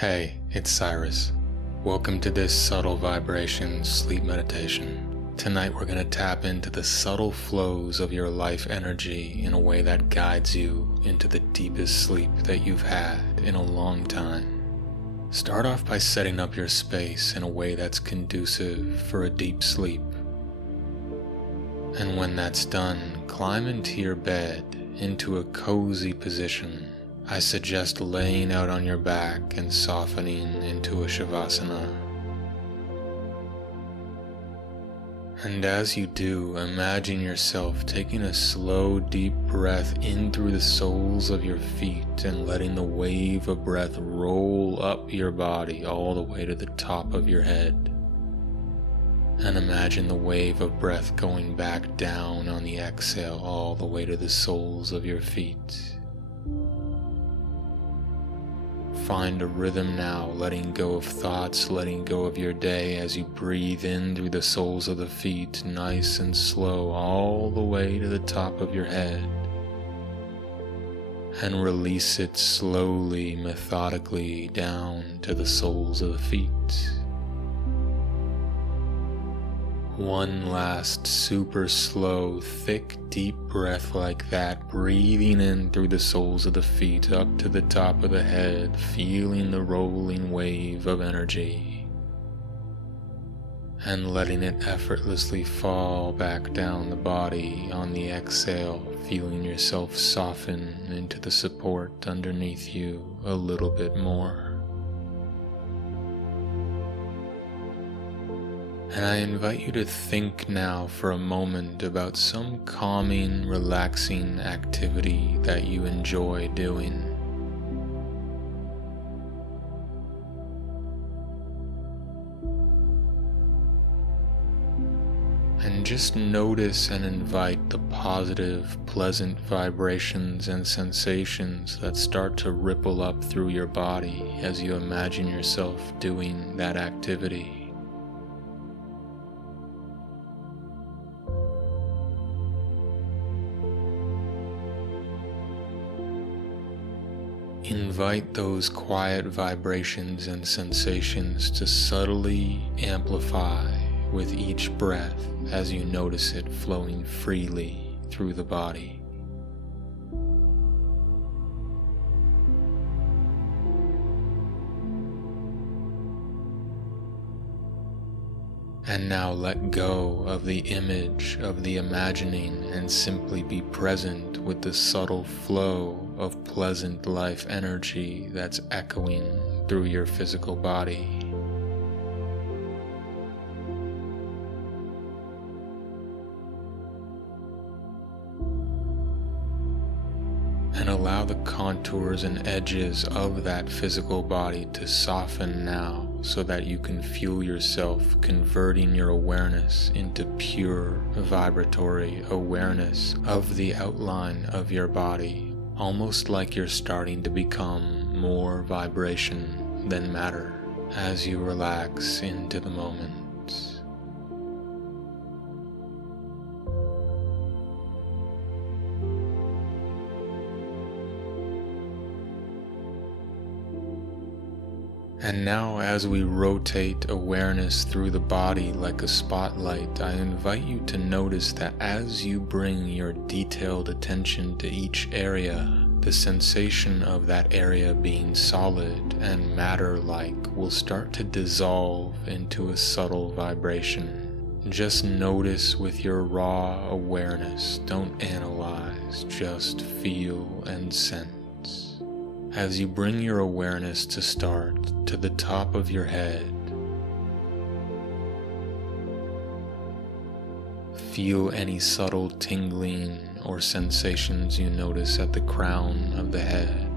Hey, it's Cyrus. Welcome to this subtle vibration sleep meditation. Tonight we're going to tap into the subtle flows of your life energy in a way that guides you into the deepest sleep that you've had in a long time. Start off by setting up your space in a way that's conducive for a deep sleep. And when that's done, climb into your bed into a cozy position. I suggest laying out on your back and softening into a shavasana. And as you do, imagine yourself taking a slow, deep breath in through the soles of your feet and letting the wave of breath roll up your body all the way to the top of your head. And imagine the wave of breath going back down on the exhale all the way to the soles of your feet. Find a rhythm now, letting go of thoughts, letting go of your day as you breathe in through the soles of the feet, nice and slow, all the way to the top of your head. And release it slowly, methodically down to the soles of the feet. One last super slow, thick, deep breath like that, breathing in through the soles of the feet up to the top of the head, feeling the rolling wave of energy. And letting it effortlessly fall back down the body on the exhale, feeling yourself soften into the support underneath you a little bit more. And I invite you to think now for a moment about some calming, relaxing activity that you enjoy doing. And just notice and invite the positive, pleasant vibrations and sensations that start to ripple up through your body as you imagine yourself doing that activity. Invite those quiet vibrations and sensations to subtly amplify with each breath as you notice it flowing freely through the body. And now let go of the image of the imagining and simply be present with the subtle flow of pleasant life energy that's echoing through your physical body. And allow the contours and edges of that physical body to soften now so that you can feel yourself converting your awareness into pure vibratory awareness of the outline of your body, almost like you're starting to become more vibration than matter as you relax into the moment. And now as we rotate awareness through the body like a spotlight, I invite you to notice that as you bring your detailed attention to each area, the sensation of that area being solid and matter-like will start to dissolve into a subtle vibration. Just notice with your raw awareness, don't analyze, just feel and sense. As you bring your awareness to start to the top of your head, feel any subtle tingling or sensations you notice at the crown of the head.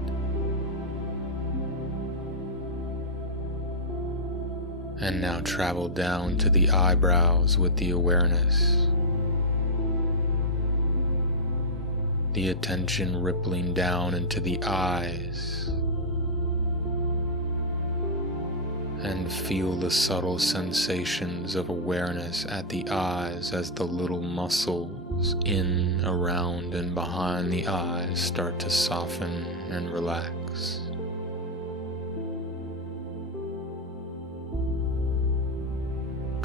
And now travel down to the eyebrows with the awareness. The attention rippling down into the eyes, and feel the subtle sensations of awareness at the eyes as the little muscles in, around, and behind the eyes start to soften and relax.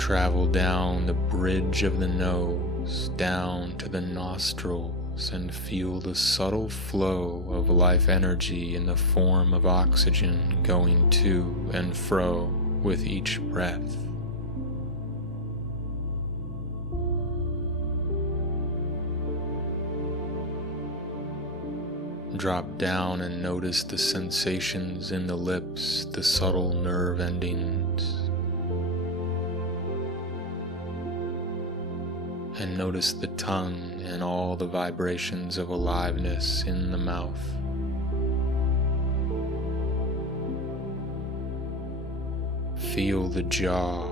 Travel down the bridge of the nose, down to the nostrils, and feel the subtle flow of life energy in the form of oxygen going to and fro with each breath. Drop down and notice the sensations in the lips, the subtle nerve endings. And notice the tongue and all the vibrations of aliveness in the mouth. Feel the jaw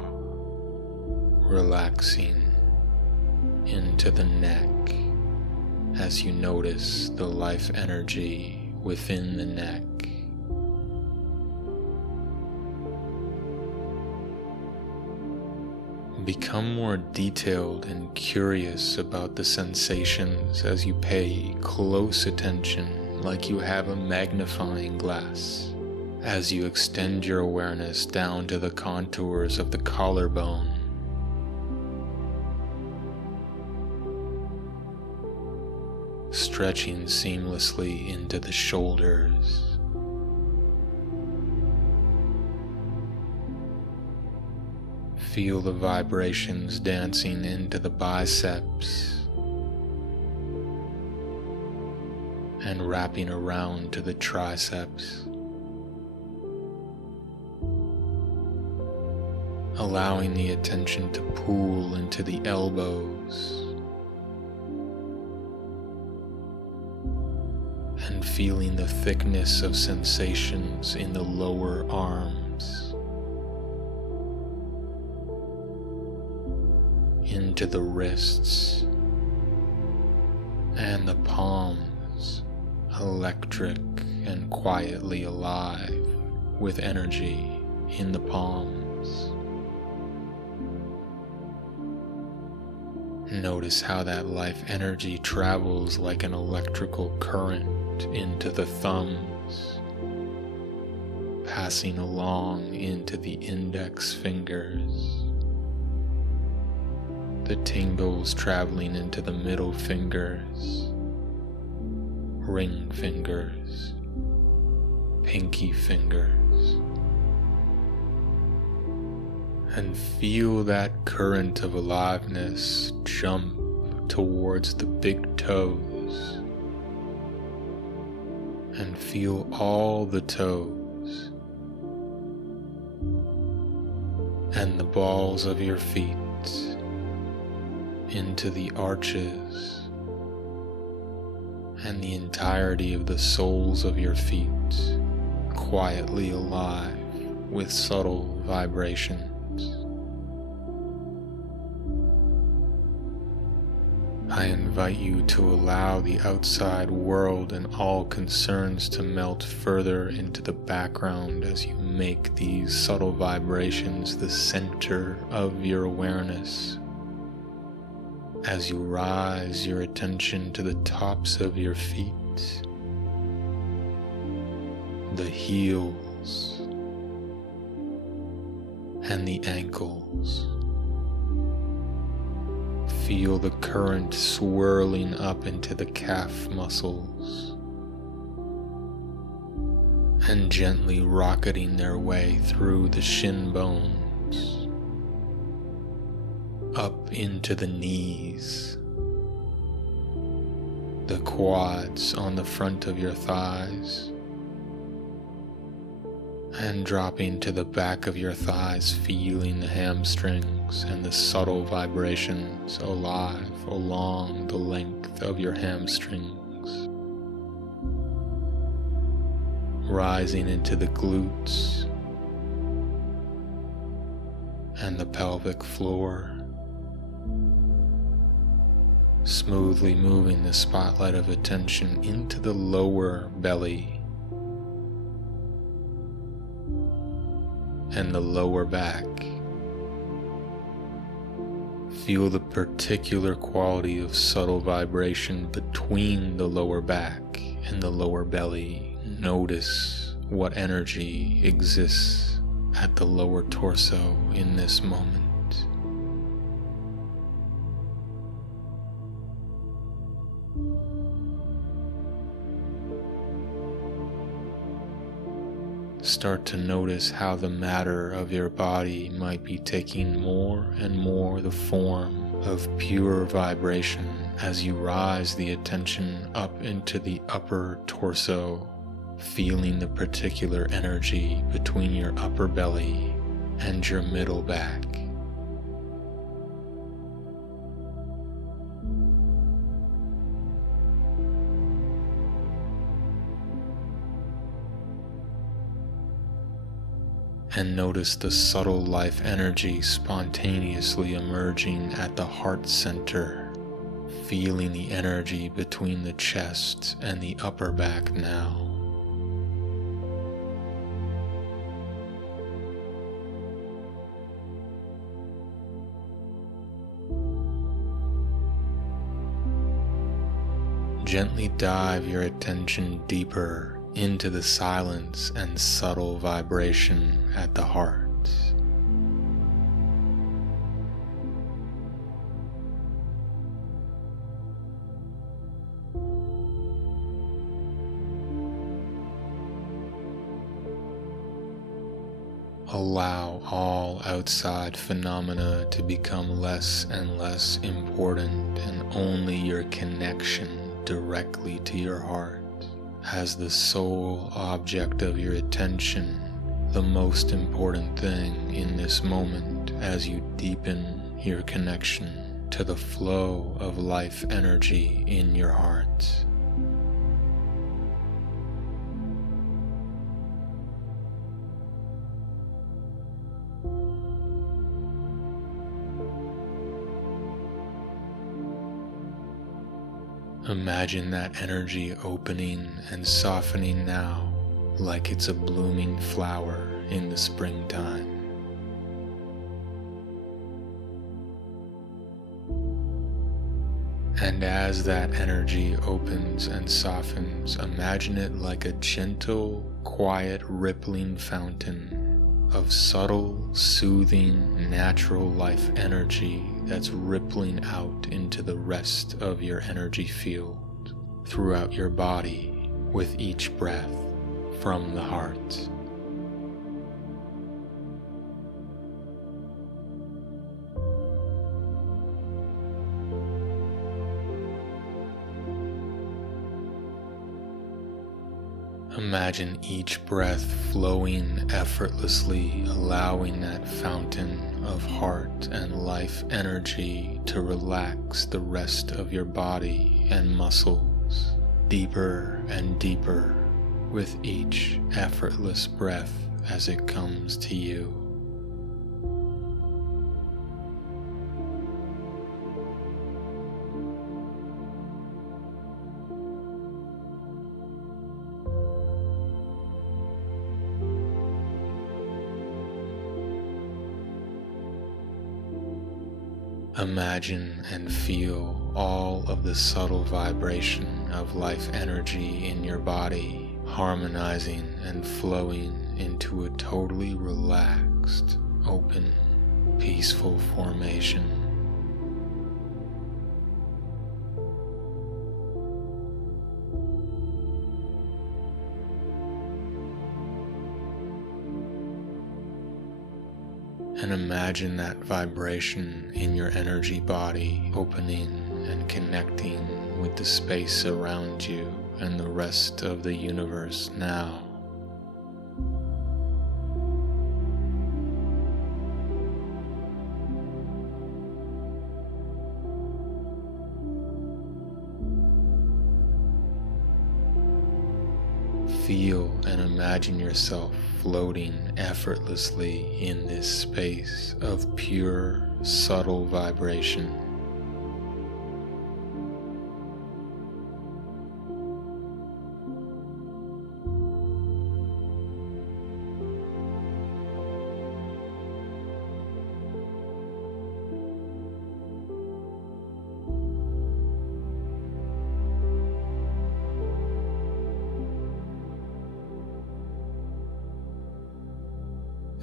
relaxing into the neck as you notice the life energy within the neck. Become more detailed and curious about the sensations as you pay close attention, like you have a magnifying glass, as you extend your awareness down to the contours of the collarbone. Stretching seamlessly into the shoulders. Feel the vibrations dancing into the biceps and wrapping around to the triceps, allowing the attention to pool into the elbows and feeling the thickness of sensations in the lower arms. Into the wrists and the palms, electric and quietly alive with energy in the palms. Notice how that life energy travels like an electrical current into the thumbs, passing along into the index fingers. The tingles traveling into the middle fingers, ring fingers, pinky fingers, and feel that current of aliveness jump towards the big toes, and feel all the toes and the balls of your feet into the arches and the entirety of the soles of your feet quietly alive with subtle vibrations. I invite you to allow the outside world and all concerns to melt further into the background as you make these subtle vibrations the center of your awareness. As you rise your attention to the tops of your feet, the heels, and the ankles. Feel the current swirling up into the calf muscles and gently rocketing their way through the shin bones, up into the knees, the quads on the front of your thighs, and dropping to the back of your thighs, feeling the hamstrings and the subtle vibrations alive along the length of your hamstrings, rising into the glutes and the pelvic floor, smoothly moving the spotlight of attention into the lower belly and the lower back. Feel the particular quality of subtle vibration between the lower back and the lower belly. Notice what energy exists at the lower torso in this moment. start to notice how the matter of your body might be taking more and more the form of pure vibration as you rise the attention up into the upper torso, feeling the particular energy between your upper belly and your middle back. And notice the subtle life energy spontaneously emerging at the heart center, feeling the energy between the chest and the upper back now. Gently dive your attention deeper into the silence and subtle vibration at the heart. Allow all outside phenomena to become less and less important, and only your connection directly to your heart as the sole object of your attention, the most important thing in this moment as you deepen your connection to the flow of life energy in your heart. Imagine that energy opening and softening now like it's a blooming flower in the springtime. And as that energy opens and softens, imagine it like a gentle, quiet, rippling fountain of subtle, soothing, natural life energy that's rippling out into the rest of your energy field throughout your body with each breath from the heart. Imagine each breath flowing effortlessly, allowing that fountain of heart and life energy to relax the rest of your body and muscles deeper and deeper with each effortless breath as it comes to you. Imagine and feel all of the subtle vibration of life energy in your body harmonizing and flowing into a totally relaxed, open, peaceful formation. And imagine that vibration in your energy body opening and connecting with the space around you and the rest of the universe now. Feel and imagine yourself floating effortlessly in this space of pure, subtle vibration.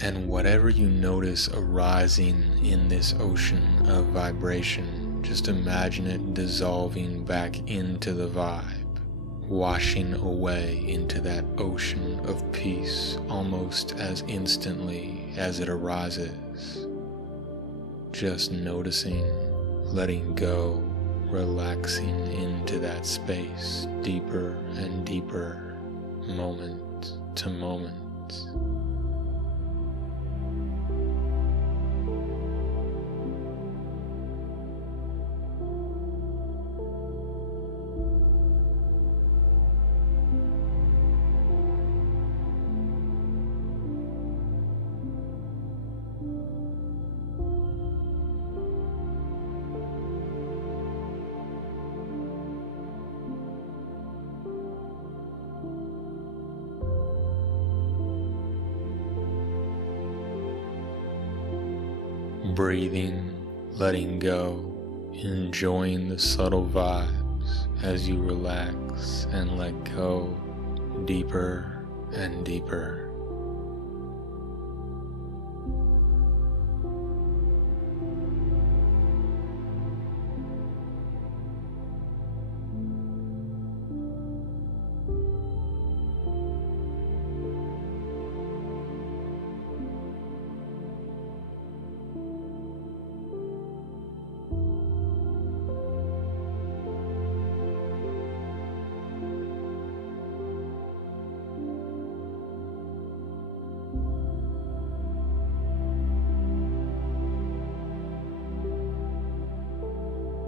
And whatever you notice arising in this ocean of vibration, just imagine it dissolving back into the vibe, washing away into that ocean of peace almost as instantly as it arises. Just noticing, letting go, relaxing into that space deeper and deeper, moment to moment. Breathing, letting go, enjoying the subtle vibes as you relax and let go deeper and deeper.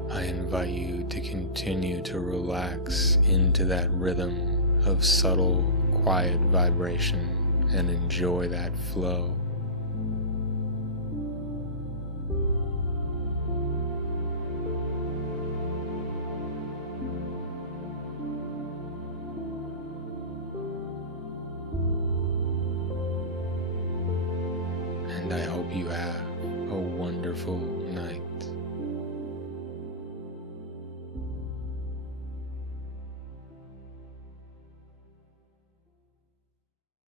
I invite you to continue to relax into that rhythm of subtle, quiet vibration and enjoy that flow. And I hope you have a wonderful night.